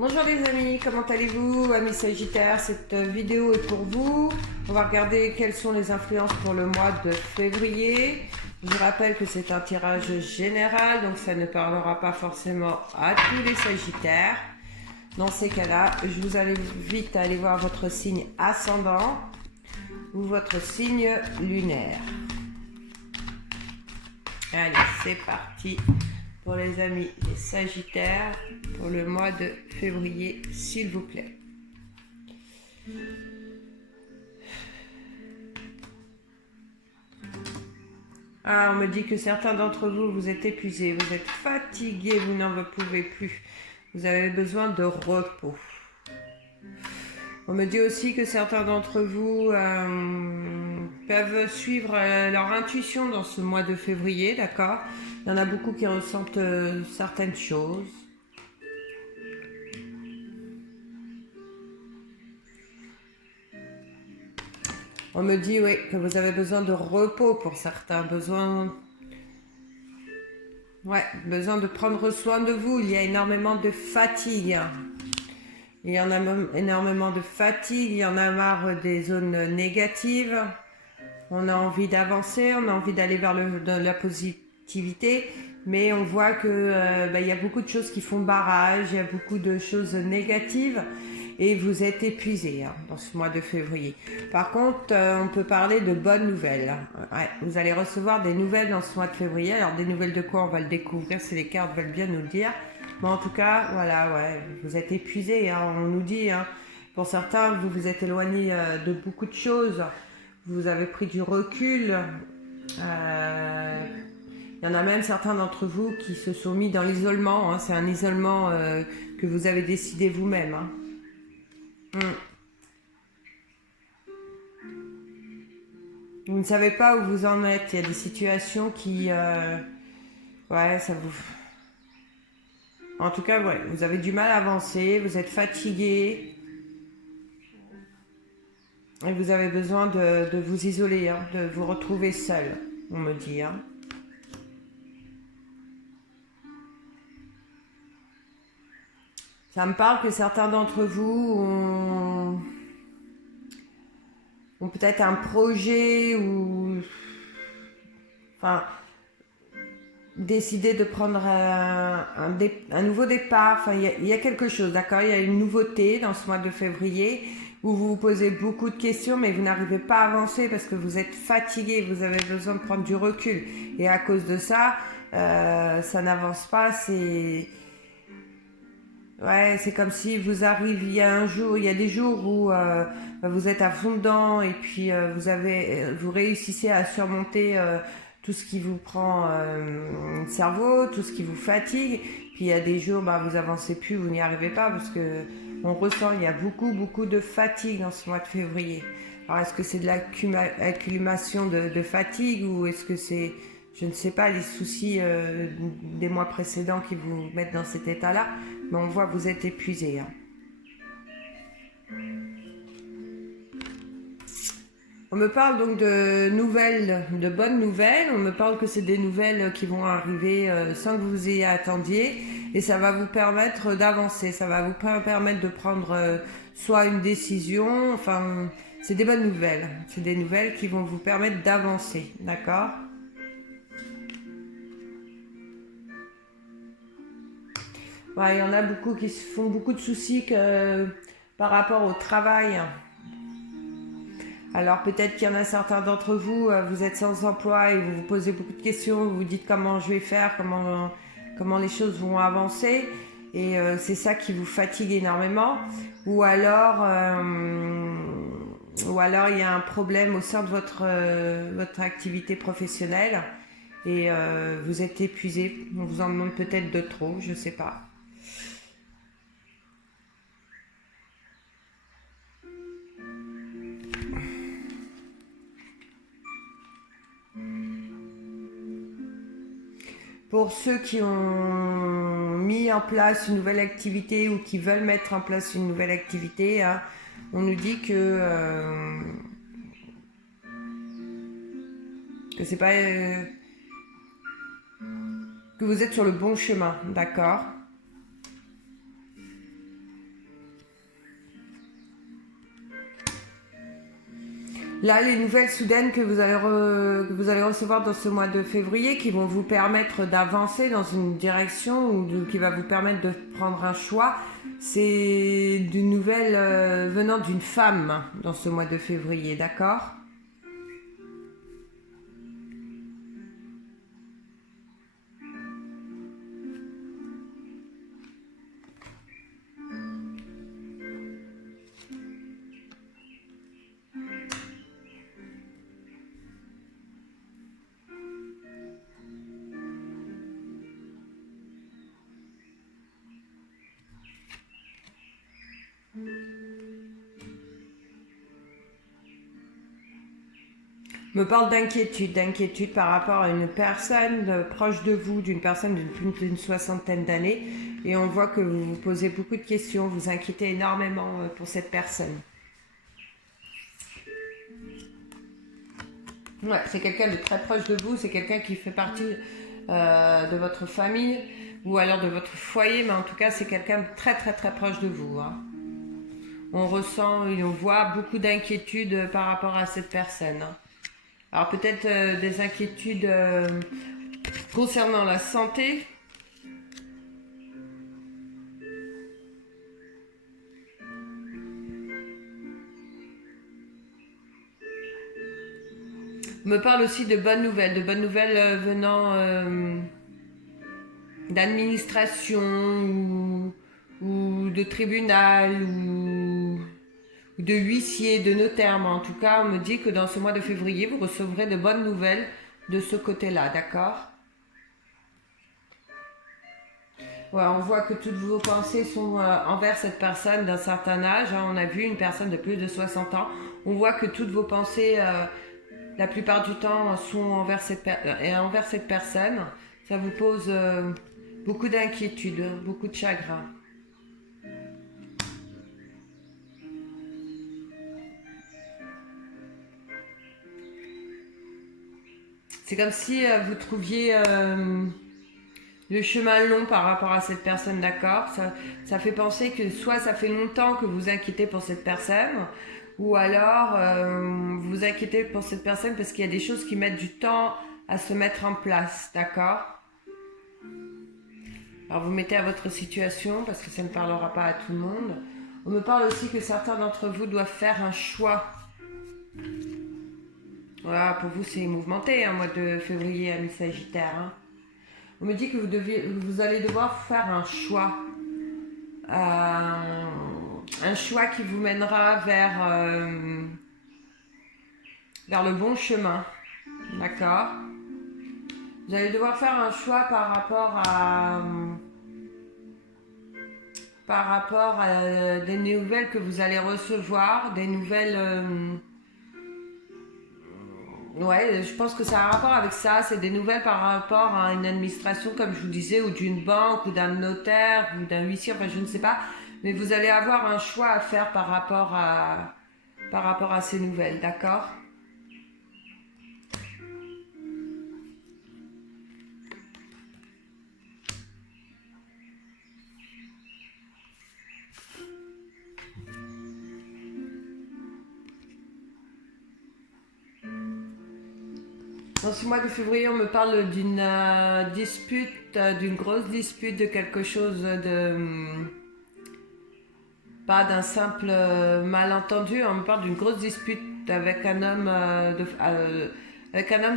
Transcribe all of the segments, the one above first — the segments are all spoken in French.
Bonjour les amis, comment allez-vous? Amis Sagittaires, cette vidéo est pour vous. On va regarder quelles sont les influences pour le mois de février. Je vous rappelle que c'est un tirage général, donc ça ne parlera pas forcément à tous les Sagittaires. Dans ces cas-là, je vous invite à aller voir votre signe ascendant ou votre signe lunaire. Allez, c'est parti pour les amis les Sagittaires pour le mois de février, s'il vous plaît. Ah, on me dit que certains d'entre vous, vous êtes épuisés, vous êtes fatigués, vous n'en pouvez plus. Vous avez besoin de repos. On me dit aussi que certains d'entre vous peuvent suivre leur intuition dans ce mois de février, d'accord? Il y en a beaucoup qui ressentent certaines choses. On me dit, oui, que vous avez besoin de repos pour certains, besoin de prendre soin de vous. Il y a énormément de fatigue. Il y en a énormément de fatigue, il y en a marre des zones négatives. On a envie d'avancer, on a envie d'aller vers la positivité, mais on voit que il y a beaucoup de choses qui font barrage, il y a beaucoup de choses négatives et vous êtes épuisés dans ce mois de février. Par contre, on peut parler de bonnes nouvelles. Ouais, vous allez recevoir des nouvelles dans ce mois de février. Alors des nouvelles de quoi, on va le découvrir si les cartes veulent bien nous le dire. Mais en tout cas, voilà, ouais, vous êtes épuisés, on nous dit. Pour certains, vous vous êtes éloignés de beaucoup de choses. Vous avez pris du recul. Il y en a même certains d'entre vous qui se sont mis dans l'isolement. C'est un isolement que vous avez décidé vous-même. Vous ne savez pas où vous en êtes. Il y a des situations qui... ça vous... En tout cas, ouais, vous avez du mal à avancer, vous êtes fatigué. Et vous avez besoin de vous isoler, de vous retrouver seul, on me dit. Ça me parle que certains d'entre vous ont peut-être un projet ou... Enfin... décider de prendre un nouveau départ. Enfin, il y a quelque chose, d'accord? Il y a une nouveauté dans ce mois de février où vous vous posez beaucoup de questions, mais vous n'arrivez pas à avancer parce que vous êtes fatigué, vous avez besoin de prendre du recul. Et à cause de ça, ça n'avance pas. C'est comme si vous arriviez un jour, il y a des jours où vous êtes à fond dedans et puis vous réussissez à surmonter tout ce qui vous prend le cerveau, tout ce qui vous fatigue. Puis il y a des jours, vous avancez plus, vous n'y arrivez pas parce que on ressent, il y a beaucoup de fatigue dans ce mois de février. Alors est-ce que c'est de l'accumulation de fatigue ou est-ce que c'est, je ne sais pas, les soucis des mois précédents qui vous mettent dans cet état-là? Mais on voit que vous êtes épuisé. On me parle donc de nouvelles, de bonnes nouvelles. On me parle que c'est des nouvelles qui vont arriver sans que vous y attendiez. Et ça va vous permettre d'avancer. Ça va vous permettre de prendre soit une décision. Enfin, c'est des bonnes nouvelles. C'est des nouvelles qui vont vous permettre d'avancer. D'accord ? Il y en a beaucoup qui se font beaucoup de soucis par rapport au travail. Alors peut-être qu'il y en a certains d'entre vous, vous êtes sans emploi et vous vous posez beaucoup de questions, vous vous dites comment je vais faire, comment les choses vont avancer. Et c'est ça qui vous fatigue énormément. Ou alors il y a un problème au sein de votre activité professionnelle et vous êtes épuisé. On vous en demande peut-être de trop, je ne sais pas. Pour ceux qui ont mis en place une nouvelle activité ou qui veulent mettre en place une nouvelle activité, on nous dit que c'est pas que vous êtes sur le bon chemin, d'accord? Là, les nouvelles soudaines que que vous allez recevoir dans ce mois de février qui vont vous permettre d'avancer dans une direction ou qui va vous permettre de prendre un choix, c'est d'une nouvelle venant d'une femme dans ce mois de février, d'accord ? Me parle d'inquiétude par rapport à une personne proche de vous, d'une personne d'une soixantaine d'années, et on voit que vous vous posez beaucoup de questions, vous inquiétez énormément pour cette personne. Ouais, c'est quelqu'un de très proche de vous, c'est quelqu'un qui fait partie de votre famille ou alors de votre foyer, mais en tout cas c'est quelqu'un de très très très proche de vous. Hein. On ressent et on voit beaucoup d'inquiétudes par rapport à cette personne. Hein. Alors peut-être des inquiétudes concernant la santé. Me parle aussi de bonnes nouvelles venant d'administration ou de tribunal ou de huissier, de notaire. Mais en tout cas, on me dit que dans ce mois de février, vous recevrez de bonnes nouvelles de ce côté-là, d'accord ? Ouais, on voit que toutes vos pensées sont envers cette personne d'un certain âge. Hein. On a vu une personne de plus de 60 ans. On voit que toutes vos pensées, la plupart du temps, sont envers cette personne. Ça vous pose beaucoup d'inquiétude, beaucoup de chagrin. C'est comme si vous trouviez le chemin long par rapport à cette personne, d'accord ? Ça fait penser que soit ça fait longtemps que vous inquiétez pour cette personne, ou alors vous vous inquiétez pour cette personne parce qu'il y a des choses qui mettent du temps à se mettre en place, d'accord ? Alors vous mettez à votre situation parce que ça ne parlera pas à tout le monde. On me parle aussi que certains d'entre vous doivent faire un choix. Voilà, pour vous c'est mouvementé, mois de février, ami Sagittaire. Hein. On me dit que vous allez devoir faire un choix. Un choix qui vous mènera vers le bon chemin. D'accord ? Vous allez devoir faire un choix par rapport à des nouvelles que vous allez recevoir, des nouvelles... Ouais, je pense que ça a un rapport avec ça. C'est des nouvelles par rapport à une administration, comme je vous disais, ou d'une banque, ou d'un notaire, ou d'un huissier, enfin je ne sais pas. Mais vous allez avoir un choix à faire par rapport à ces nouvelles, d'accord ? Dans ce mois de février, on me parle d'une dispute, d'une grosse dispute, de quelque chose de... pas d'un simple malentendu, on me parle d'une grosse dispute avec un homme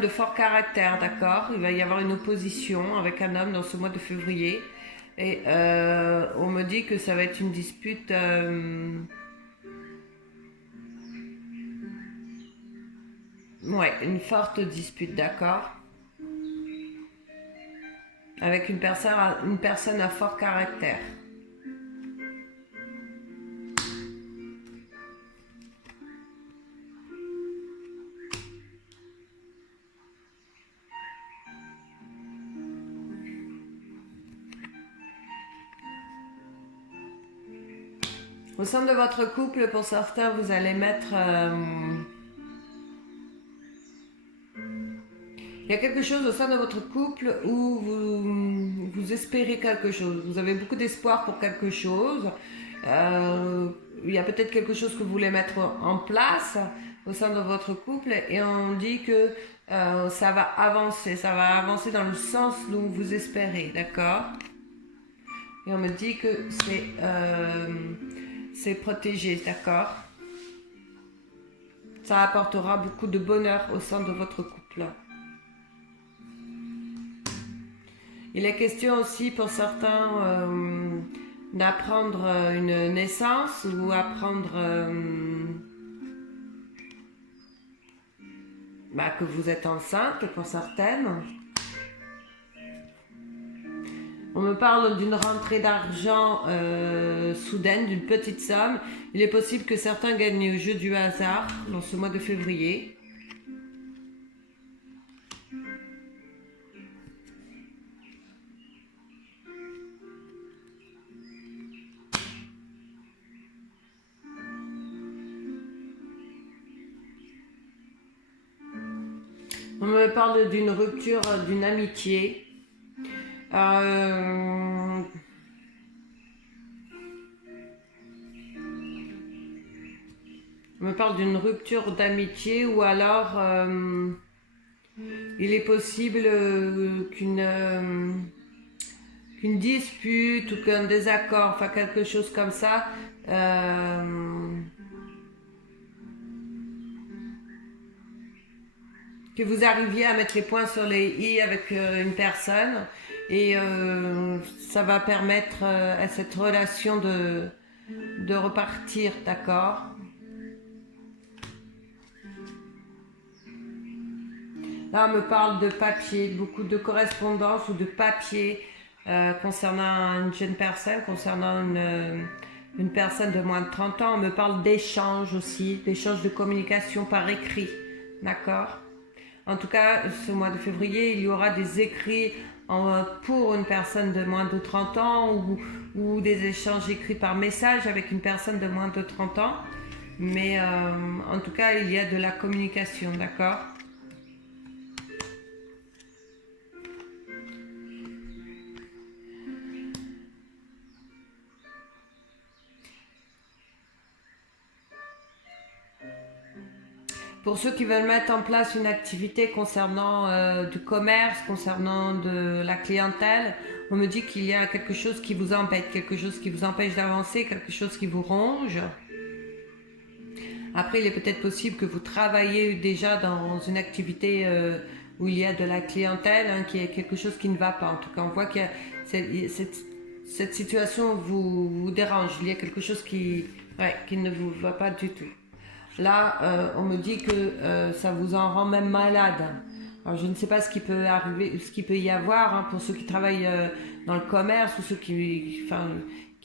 de fort caractère, d'accord ? Il va y avoir une opposition avec un homme dans ce mois de février. Et on me dit que ça va être une dispute... ouais, une forte dispute, d'accord ? Avec une personne à fort caractère. Au sein de votre couple, pour certains, vous allez mettre... il y a quelque chose au sein de votre couple où vous espérez quelque chose. Vous avez beaucoup d'espoir pour quelque chose. Il y a peut-être quelque chose que vous voulez mettre en place. au sein de votre couple et on dit que ça va avancer dans le sens dont vous espérez, d'accord? Et on me dit que c'est protégé, d'accord? Ça apportera beaucoup de bonheur au sein de votre couple. Il est question aussi pour certains d'apprendre une naissance ou apprendre que vous êtes enceinte pour certaines. On me parle d'une rentrée d'argent soudaine, d'une petite somme. Il est possible que certains gagnent au jeu du hasard dans ce mois de février. On me parle d'une rupture, d'une amitié. On me parle d'une rupture d'amitié ou alors il est possible qu'une dispute ou qu'un désaccord, enfin quelque chose comme ça, que vous arriviez à mettre les points sur les i avec une personne et ça va permettre à cette relation de repartir, d'accord? Là, on me parle de papier, beaucoup de correspondance ou de papier concernant une jeune personne, concernant une personne de moins de 30 ans. On me parle d'échanges aussi, d'échanges de communication par écrit, d'accord? En tout cas, ce mois de février, il y aura des écrits pour une personne de moins de 30 ans ou des échanges écrits par message avec une personne de moins de 30 ans. Mais en tout cas, il y a de la communication, d'accord? Pour ceux qui veulent mettre en place une activité concernant du commerce, concernant de la clientèle, on me dit qu'il y a quelque chose qui vous embête, quelque chose qui vous empêche d'avancer, quelque chose qui vous ronge. Après, il est peut-être possible que vous travaillez déjà dans une activité où il y a de la clientèle, hein, qui est quelque chose qui ne va pas. En tout cas, on voit que cette situation vous dérange. Il y a quelque chose qui ne vous va pas du tout. Là, on me dit que ça vous en rend même malade. Alors, je ne sais pas ce qui peut arriver, ce qu'il peut y avoir pour ceux qui travaillent dans le commerce ou ceux qui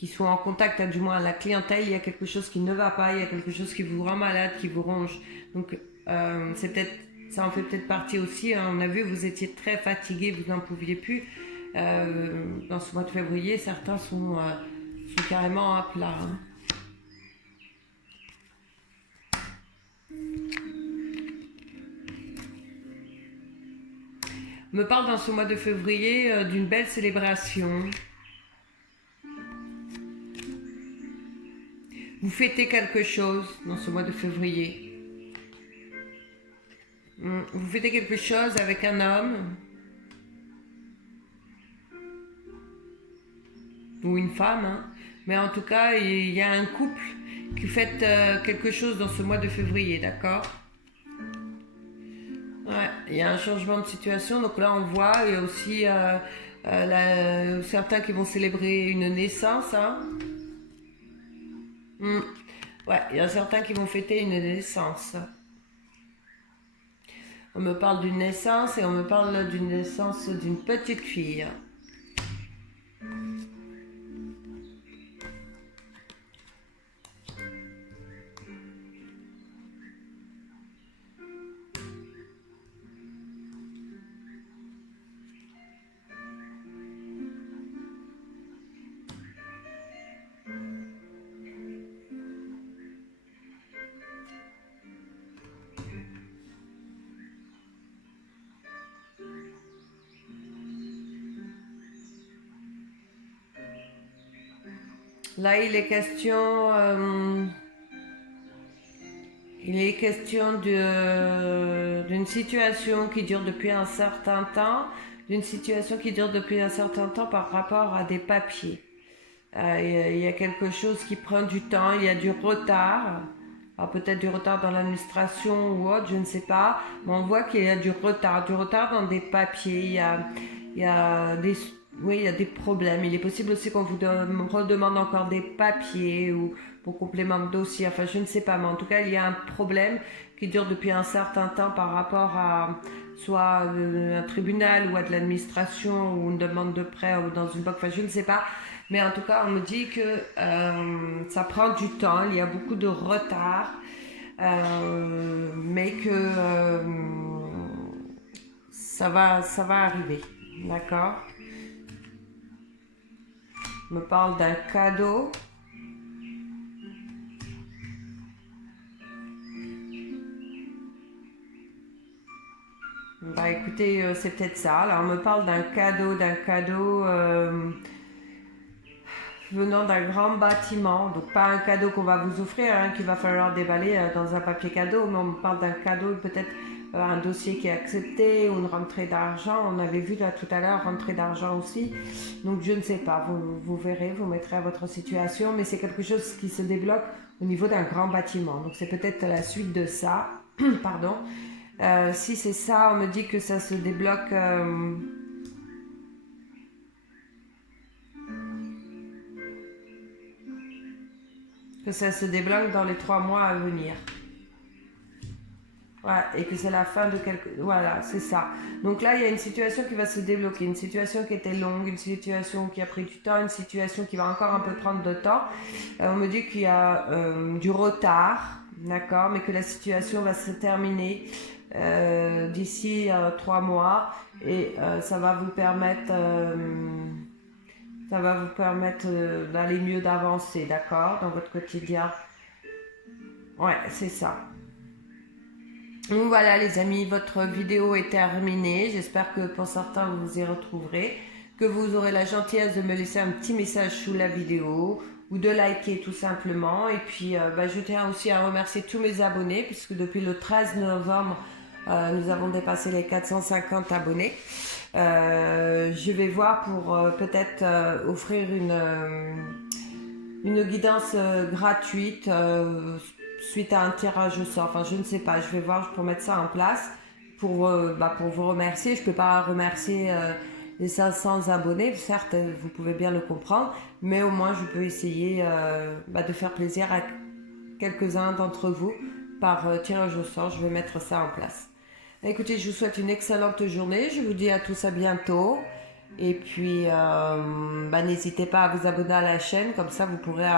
sont en contact, du moins à la clientèle. Il y a quelque chose qui ne va pas, il y a quelque chose qui vous rend malade, qui vous ronge. Donc, c'est peut-être, ça en fait peut-être partie aussi. Hein. On a vu, vous étiez très fatigué, vous n'en pouviez plus. Dans ce mois de février, certains sont carrément à plat. Hein. On me parle dans ce mois de février d'une belle célébration. Vous fêtez quelque chose dans ce mois de février. Vous fêtez quelque chose avec un homme ou une femme, hein. Mais en tout cas, il y a un couple qui fête quelque chose dans ce mois de février, d'accord? Ouais, il y a un changement de situation, donc là on voit, il y a aussi certains qui vont célébrer une naissance. Hein. Ouais, il y a certains qui vont fêter une naissance. On me parle d'une naissance et on me parle d'une naissance d'une petite fille. Là, il est question Il est question d'une situation qui dure depuis un certain temps, par rapport à des papiers. Il y a quelque chose qui prend du temps, il y a du retard. Alors peut-être du retard dans l'administration ou autre, je ne sais pas. Mais on voit qu'il y a du retard dans des papiers. Il y a des, oui, il y a des problèmes. Il est possible aussi qu'on vous redemande encore des papiers ou pour complément de dossier. Enfin, je ne sais pas, mais en tout cas, il y a un problème qui dure depuis un certain temps par rapport à soit un tribunal ou à de l'administration ou une demande de prêt ou dans une banque. Enfin, je ne sais pas. Mais en tout cas, on me dit que ça prend du temps, il y a beaucoup de retard, mais que ça va arriver. D'accord? On me parle d'un cadeau. Bah écoutez, c'est peut-être ça. Alors, on me parle d'un cadeau venant d'un grand bâtiment, donc pas un cadeau qu'on va vous offrir, hein, qu'il va falloir déballer dans un papier cadeau, mais on me parle d'un cadeau, peut-être un dossier qui est accepté ou une rentrée d'argent. On avait vu là tout à l'heure rentrée d'argent aussi, donc je ne sais pas, vous verrez, vous mettrez à votre situation, mais c'est quelque chose qui se débloque au niveau d'un grand bâtiment, donc c'est peut-être la suite de ça. Pardon. Si c'est ça, on me dit que ça se débloque dans les 3 mois à venir. Ouais, et que c'est la fin de quelque... Voilà, c'est ça. Donc là, il y a une situation qui va se débloquer, une situation qui était longue, une situation qui a pris du temps, une situation qui va encore un peu prendre de temps. On me dit qu'il y a du retard, d'accord, mais que la situation va se terminer d'ici 3 mois et ça va vous permettre... d'aller mieux, d'avancer, d'accord, dans votre quotidien. Ouais, c'est ça. Donc voilà les amis, votre vidéo est terminée. J'espère que pour certains vous vous y retrouverez, que vous aurez la gentillesse de me laisser un petit message sous la vidéo ou de liker tout simplement. Et puis je tiens aussi à remercier tous mes abonnés puisque depuis le 13 novembre, nous avons dépassé les 450 abonnés. Je vais voir pour peut-être offrir une guidance gratuite suite à un tirage au sort. Enfin, je ne sais pas, je vais voir pour mettre ça en place pour vous remercier. Je ne peux pas remercier les 500 abonnés, certes, vous pouvez bien le comprendre, mais au moins je peux essayer de faire plaisir à quelques-uns d'entre vous par tirage au sort. Je vais mettre ça en place. Écoutez, je vous souhaite une excellente journée. Je vous dis à tous à bientôt. Et puis, n'hésitez pas à vous abonner à la chaîne. Comme ça, vous pourrez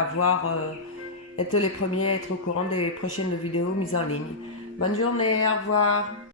être les premiers à être au courant des prochaines vidéos mises en ligne. Bonne journée, au revoir.